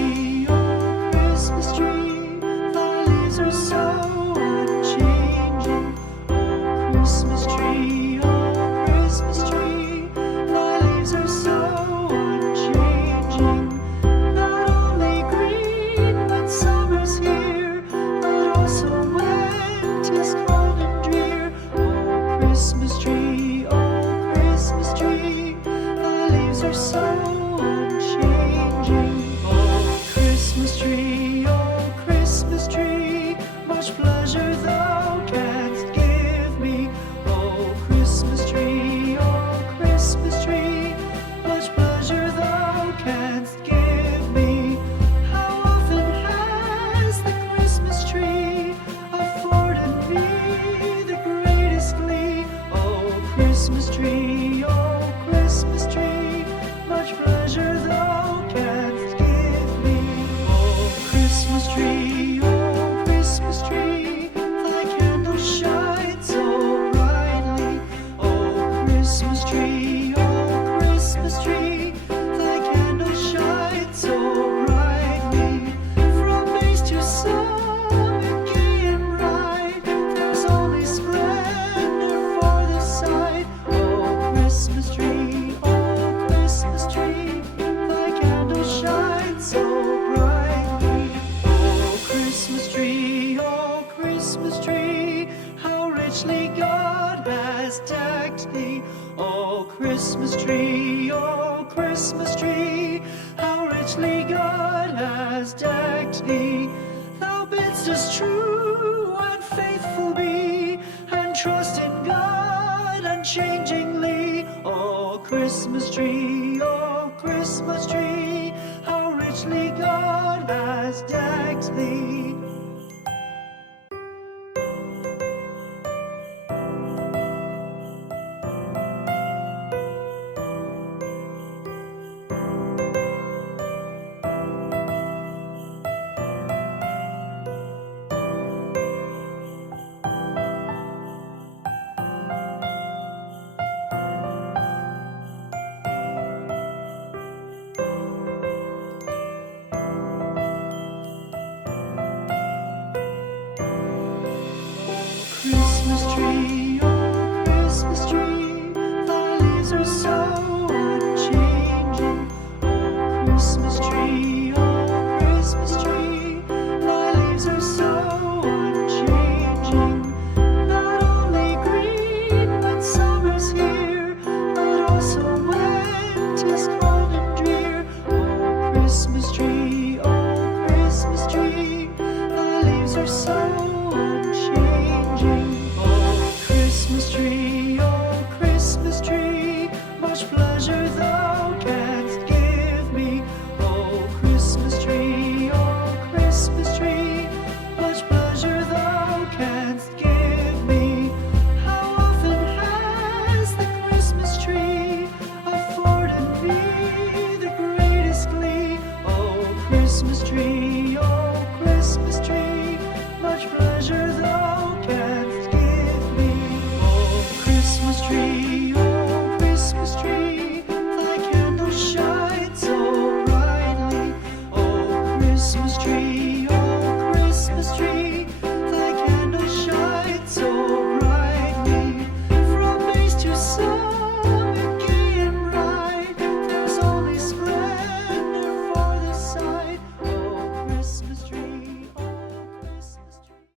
tree, oh Christmas tree, thy leaves are so unchanging. Oh Christmas tree, oh Christmas tree, thy leaves are so unchanging. Not only green when summer's here, but also when 'tis cold and drear. Oh Christmas tree, oh Christmas tree, thy leaves are so unchanging. Oh Christmas tree, much pleasure thou canst give me. Oh Christmas tree, much pleasure thou canst give me. How often has the Christmas tree afforded me the greatest glee? Oh Christmas tree, much pleasure thou canst give me. Oh Christmas tree, thy candles shine so brightly. Oh Christmas tree, thy candles shine so brightly. From base to summit, gay and bright, there's only splendor for the sight. Oh Christmas tree, thy candles shine so brightly. Oh Christmas tree, how richly God has decked thee. Oh Christmas tree, how richly God has decked thee. Thou bidst us true and faithful be, and trust in God unchangingly. Oh Christmas tree, how richly God has decked thee.